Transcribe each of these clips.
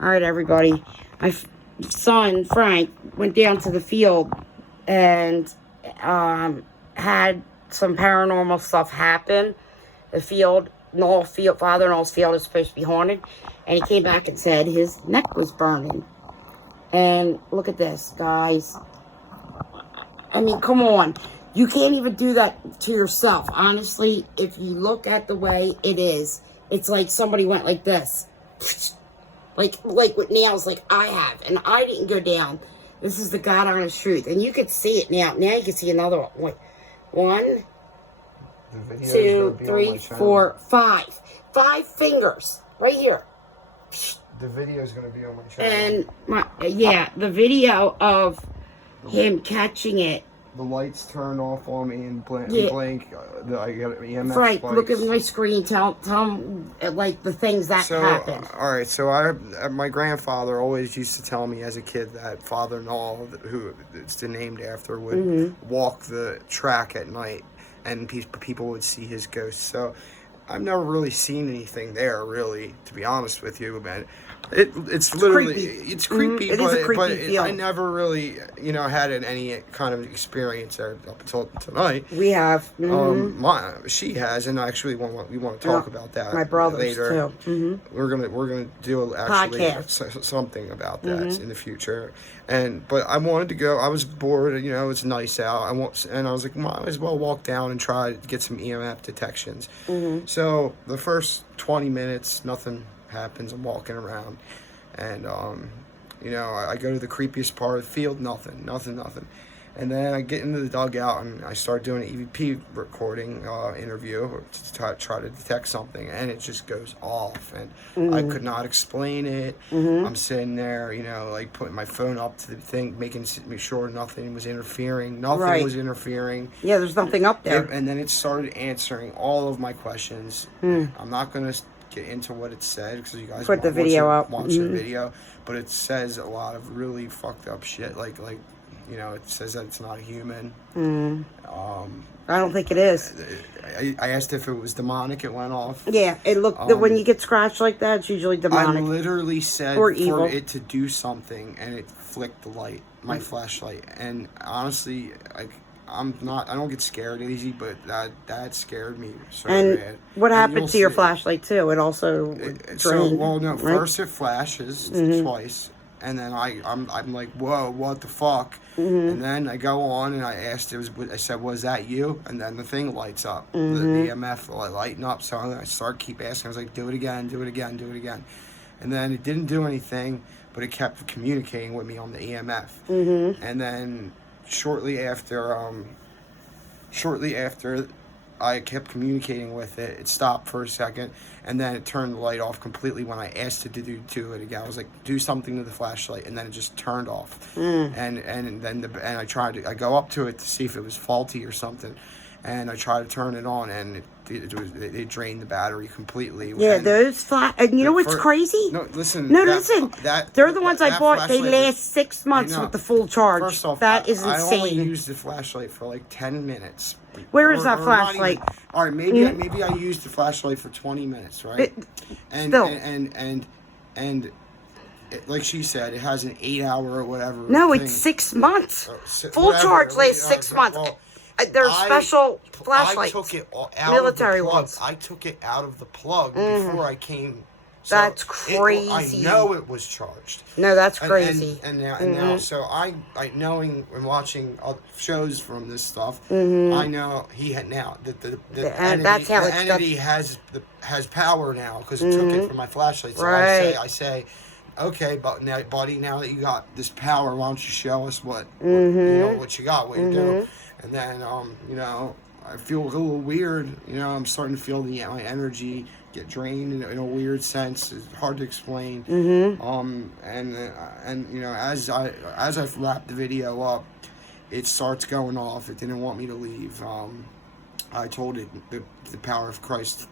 All right, everybody. My son, Frank, went down to the field and had some paranormal stuff happen. The field, Father Noel's field is supposed to be haunted. And he came back and said his neck was burning. And look at this, guys. I mean, come on. You can't even do that to yourself. Honestly, if you look at the way it is, it's like somebody went like this. Like with nails like I have. And I didn't go down. This is the God honest truth. And you could see it now. Now you can see another one. Wait. 1, 2, 3, 4, 5. 5 fingers. Right here. The video is going to be on my channel. And the video of him catching it. The lights turn off on me and blank. I got EMF Frank, spikes. look at my screen. Tell him like the things that happened. All right, so my grandfather always used to tell me as a kid that Father Noel, who it's named after, would walk the track at night, and people would see his ghost. So I've never really seen anything there, really, to be honest with you, man. It's literally creepy. It's creepy, It is a creepy feel. I never really, had any kind of experience there up until tonight. We have. She has, and actually we want to talk about that. My brothers later. too. We're gonna do something about that in the future. But I wanted to go. I was bored. It's nice out. And I was like, might as well walk down and try to get some EMF detections. So the first 20 minutes, nothing happens. I'm walking around, and I go to the creepiest part of the field. Nothing. And then I get into the dugout and I start doing an EVP recording interview to try to detect something, and it just goes off, and I could not explain it. I'm sitting there, putting my phone up to the thing, making sure nothing was interfering. Nothing was interfering. Yeah, there's nothing up there. And then it started answering all of my questions. I'm not going to get into what it said because you guys put the video up. Watch the video, but it says a lot of really fucked up shit. Like it says that it's not a human. I don't think it is. I asked if it was demonic. It went off. Yeah, it looked. When you get scratched like that, it's usually demonic. I literally said or evil. For it to do something, and it flicked the light, my flashlight. And honestly, I don't get scared easy, but that scared me so bad. What happened to your flashlight too? It also drained. First it flashes twice, and then I'm like, whoa, what the fuck? And then I go on and I asked, I said, was that you? And then the thing lights up, the EMF lighting up. So I keep asking. I was like, do it again. And then it didn't do anything, but it kept communicating with me on the EMF. And then shortly after I kept communicating with it, it stopped for a second, and then it turned the light off completely when I asked it to do it again. I was like, do something to the flashlight, and then it just turned off. And then I go up to it to see if it was faulty or something, and I try to turn it on, and it drained the battery completely. Yeah, those and you know what's crazy? Listen. They're the ones I bought. They last 6 months with the full charge. First off, that is insane. I only used the flashlight for like 10 minutes. Where is that flashlight? All right, maybe I used the flashlight for 20 minutes, right? And like she said, it has an 8-hour or whatever. No, it's 6 months. Full charge lasts 6 months. They're special flashlights. I took it out military of the plug. ones. I took it out of the plug before I came. So that's crazy. I know it was charged. No, that's crazy. And now, so I knowing and watching shows from this stuff, I know he had now the entity has power now because it took it from my flashlight. So I say, okay, but now, buddy, now that you got this power, why don't you show us what you got, what you do? And then I feel a little weird. I'm starting to feel my energy get drained in a weird sense. It's hard to explain. And as I wrap the video up, it starts going off. It didn't want me to leave. I told it the power of Christ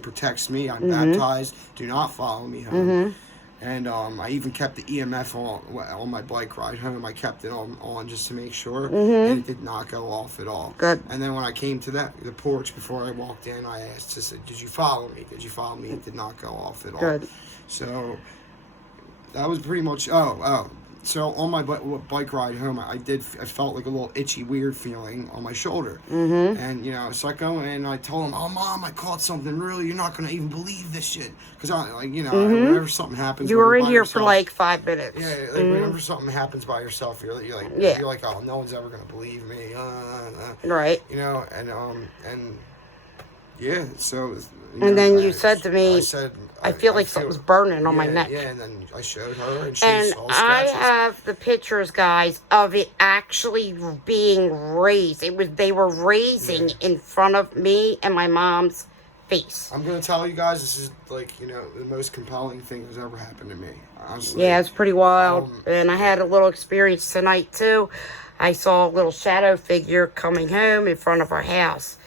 protects me. I'm baptized. Do not follow me home. And I even kept the EMF on my bike ride home. I kept it on just to make sure, and it did not go off at all. Good. And then when I came to the porch before I walked in, I asked, I said, did you follow me? Did you follow me? It did not go off at all. Good. So that was pretty much. So on my bike ride home, I felt like a little itchy, weird feeling on my shoulder. Mm-hmm. And so I go in and I told him, "Oh, Mom, I caught something. Really, you're not gonna even believe this shit." Because whenever something happens, you were in by here yourself, for like 5 minutes. Yeah, like whenever something happens by yourself, you're like, "Oh, no one's ever gonna believe me." Right. And yeah, so. And then you said to me, I said, I feel like something's burning on my neck. Yeah, and then I showed her, and she saw I scratches. have the pictures, guys, of it actually being raised. They were raising in front of me and my mom's face. I'm gonna tell you guys, this is like the most compelling thing that's ever happened to me. Honestly. Yeah, it's pretty wild. And I had a little experience tonight too. I saw a little shadow figure coming home in front of our house.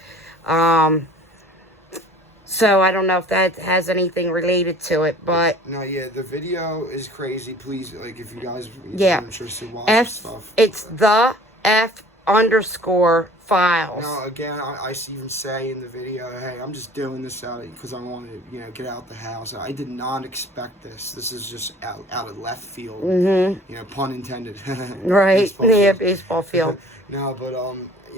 So I don't know if that has anything related to it, but no, the video is crazy. Please, like, if you guys are interested, watch stuff. It's the F_files. No, again, I even say in the video, hey, I'm just doing this because I want to, get out the house. I did not expect this. This is just out of left field. Mm-hmm. Pun intended. Right. Baseball field. No, but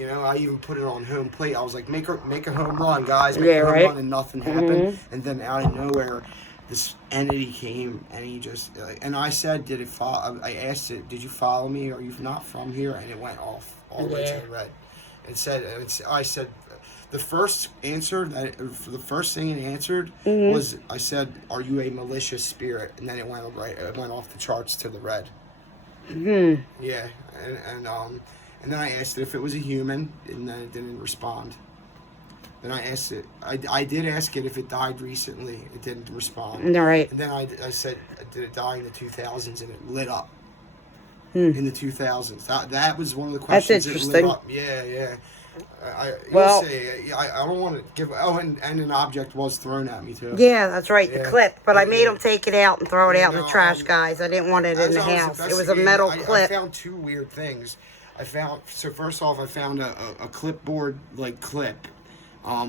I even put it on home plate. I was like, make a home run, guys. Make a home run, and nothing happened. And then out of nowhere, this entity came, and he just and I said, did it follow? I asked it, did you follow me? Are you not from here? And it went off all the way to the red. I said, the first the first thing it answered was, I said, are you a malicious spirit? And then it went off the charts to the red. Yeah, and then I asked it if it was a human, and then it didn't respond. Then I asked it, I did ask it if it died recently. It didn't respond. All right. And then I said, did it die in the 2000s? And it lit up in the 2000s. That was one of the questions. That's interesting. It lit up. Yeah. I don't want to give. Oh, and an object was thrown at me too. Yeah, that's right. The clip, but I made them take it out and throw it out in the trash, guys. I didn't want it in the house. It was a metal clip. I found two weird things. First off, I found a clipboard clip,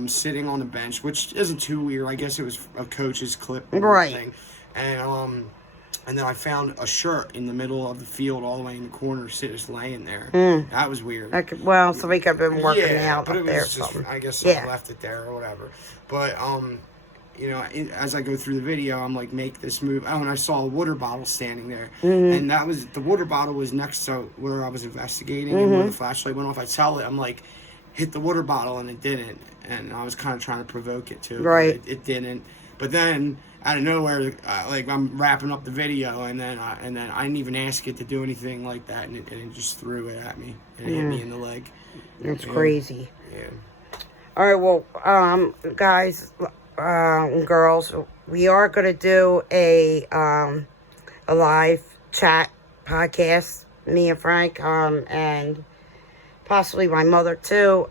sitting on a bench, which isn't too weird. I guess it was a coach's clipboard thing, and then I found a shirt in the middle of the field, all the way in the corner, just laying there. That was weird. Somebody could have been working out but up it there. Was just, I guess someone left it there or whatever. But as I go through the video, I'm like, make this move. Oh, and I saw a water bottle standing there. And the water bottle was next to where I was investigating, and when the flashlight went off, I saw it. I'm like, hit the water bottle, and it didn't. And I was kind of trying to provoke it too. Right. It didn't. But then, out of nowhere, I'm wrapping up the video, and then I didn't even ask it to do anything like that, and it just threw it at me, and it hit me in the leg. It's crazy. Yeah. All right, well, guys, girls, we are going to do a live chat podcast, me and Frank, and possibly my mother too.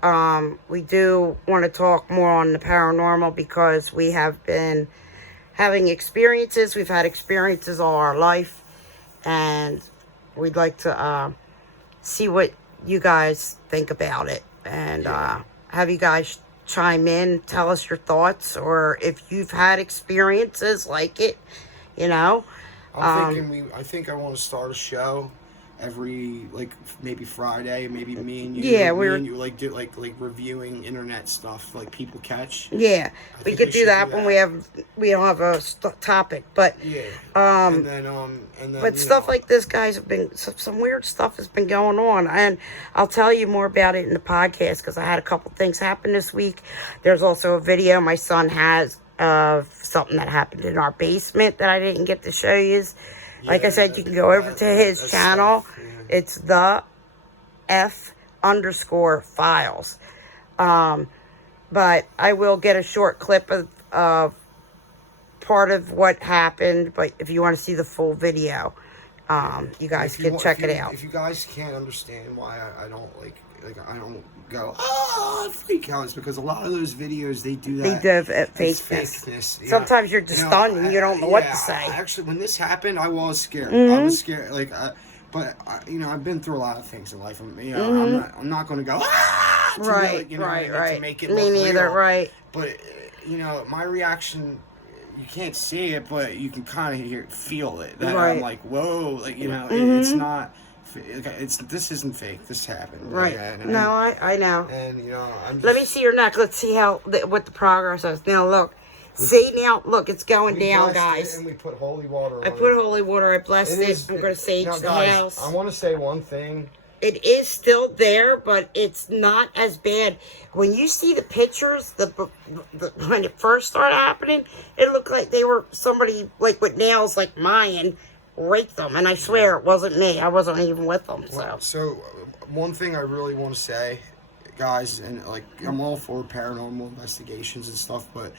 We do want to talk more on the paranormal because we have been having experiences. We've had experiences all our life, and we'd like to see what you guys think about it, and have you guys chime in, tell us your thoughts, or if you've had experiences like it, I think I want to start a show every maybe Friday, maybe me and you. Yeah, do reviewing internet stuff people catch. Yeah, we could do that when we don't have a topic, but and then but stuff like this, guys, have been some weird stuff has been going on, and I'll tell you more about it in the podcast because I had a couple things happen this week. There's also a video my son has of something that happened in our basement that I didn't get to show you. Like I said, you can go over to his channel. It's the F_files. But I will get a short clip of part of what happened. But if you want to see the full video, you guys can check it out. If you guys can't understand why I don't I don't go freak out, it's because a lot of those videos they do that. They do fakeness. Yeah. Sometimes you're just stunned and you don't know what to say. Actually, when this happened, I was scared. I was scared. But I've been through a lot of things in life. I'm not going to go right. To make it Me look neither. real. Right. But my reaction, you can't see it, but you can kind of feel it. That Right. I'm like, whoa, like, you know, it's not. This isn't fake. This happened. Right. No, I know. And you know, I'm just, let me see your neck. Let's see what the progress is. Now look. See now, look, it's going down, guys. And we put holy water on I put holy water. I blessed it. I'm going to sage now, the guys, house. I want to say one thing. It is still there, but it's not as bad. When you see the pictures, when it first started happening, it looked like they were somebody like with nails like mine raked them, and I swear it wasn't me. I wasn't even with them. So one thing I really want to say, guys, and like I'm all for paranormal investigations and stuff, but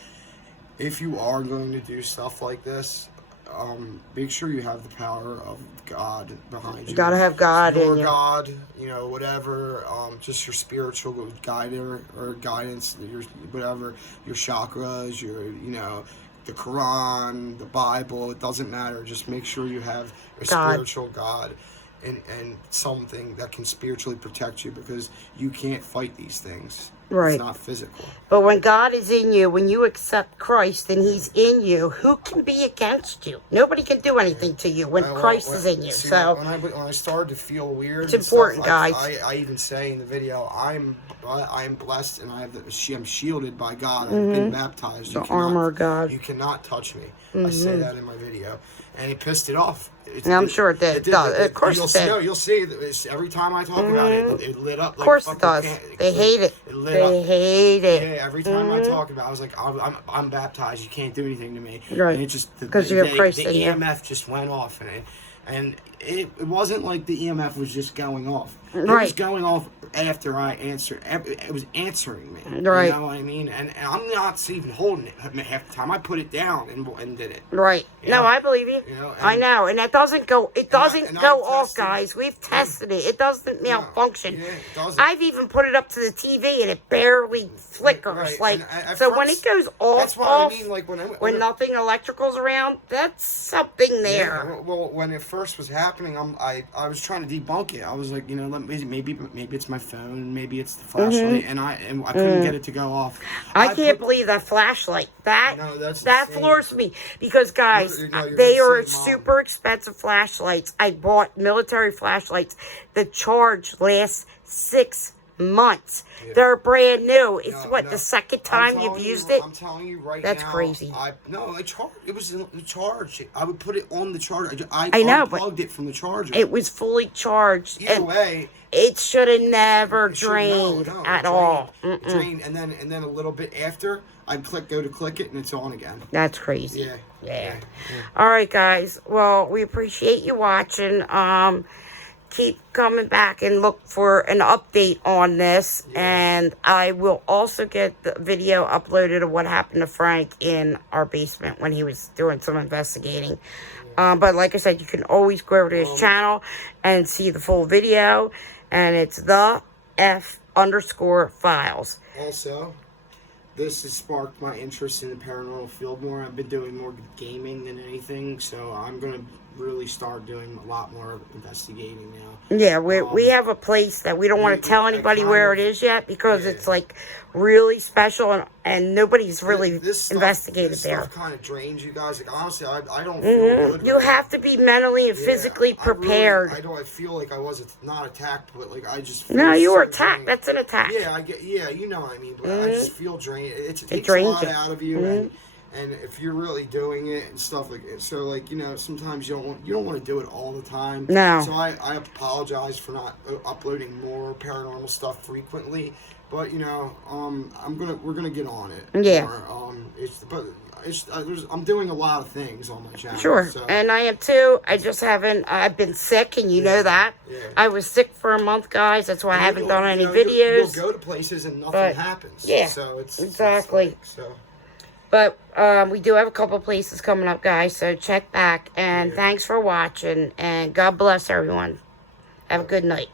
if you are going to do stuff like this, make sure you have the power of God behind you. You gotta have God in you. God, you know, whatever, just your spiritual guider or guidance, your whatever, your chakras, your, you know, the Quran, the Bible. It doesn't matter. Just make sure you have a spiritual God. And something that can spiritually protect you, because you can't fight these things. Right. It's not physical. But when God is in you, when you accept Christ and He's in you, who can be against you? Nobody can do anything to you when Christ is in you. See, so when I started to feel weird, it's important, guys. I even say in the video, I'm blessed and I'm shielded by God. I've been baptized. The armor of God. You cannot touch me. I say that in my video, and it pissed it off. I'm sure it did. Of course it did. You'll see every time I talk about it, it lit up. Of course it does. They hate it. They hate it. Yeah, every time I talk about it, I was like, I'm baptized. You can't do anything to me. Right. And it just because you have Christ in you. The EMF just went off, and it wasn't like the EMF was just going off. It Right. was going off after I answered. It was answering me. Right. You know what I mean? And I'm not even holding it half the time. I put it down and did it. Right. You No, know? I believe you. You know, I know. And that doesn't go, it doesn't and go I've off, tested- guys. We've tested it. It doesn't malfunction. Yeah, it doesn't. I've even put it up to the TV and it barely flickers. Right. Like, And so when it goes off, that's what I mean. Like when nothing electrical's around, that's something there. Yeah, well, when it first was happening, I was trying to debunk it. I was like, you know, maybe it's my phone, maybe it's the flashlight, and I couldn't get it to go off. I can't believe that flashlight. That that's that insane. floors me because, guys, You're they are insane, Mom. super expensive flashlights. I bought military flashlights. The charge lasts 6 months. Yeah. They're brand new. It's No, the second time you've used it. I'm telling you right That's now. crazy. It was in the charge. I would put it on the charger. I know, unplugged it from the charger. It was fully charged. Either way, it should have never it should- drained no, at it all. It drained, and then a little bit after, I'd go to click it, and it's on again. That's crazy. Yeah. All right, guys. Well, we appreciate you watching. Keep coming back and look for an update on this. And I will also get the video uploaded of what happened to Frank in our basement when he was doing some investigating. But like I said, you can always go over to his channel and see the full video. And it's the F_files. Also, this has sparked my interest in the paranormal field more. I've been doing more gaming than anything, so I'm going to really start doing a lot more investigating now. Yeah, we have a place that we don't want to tell anybody where it is yet because it's like really special and nobody's really investigated there. This stuff kind of drains you guys. Like, honestly, I don't feel good. You have to be mentally and physically prepared. I feel like I was not attacked, but like I just feel No, you were so attacked. drained. That's an attack. Yeah, you know what I mean. But I just feel drained. It takes drains a lot you. out of you, and if you're really doing it and stuff like it, so like, you know, sometimes you don't want to do it all the time. No. So I apologize for not uploading more paranormal stuff frequently, but you know, we're gonna get on it. Yeah. More. I'm doing a lot of things on my channel. Sure, So. and I am too. I just haven't. I've been sick, and you know that. Yeah. I was sick for a month, guys. That's why I haven't done any videos. You'll go to places and nothing happens. Yeah, so it's exactly. But we do have a couple places coming up, guys. So check back, and thanks for watching, and God bless everyone. Have a good night.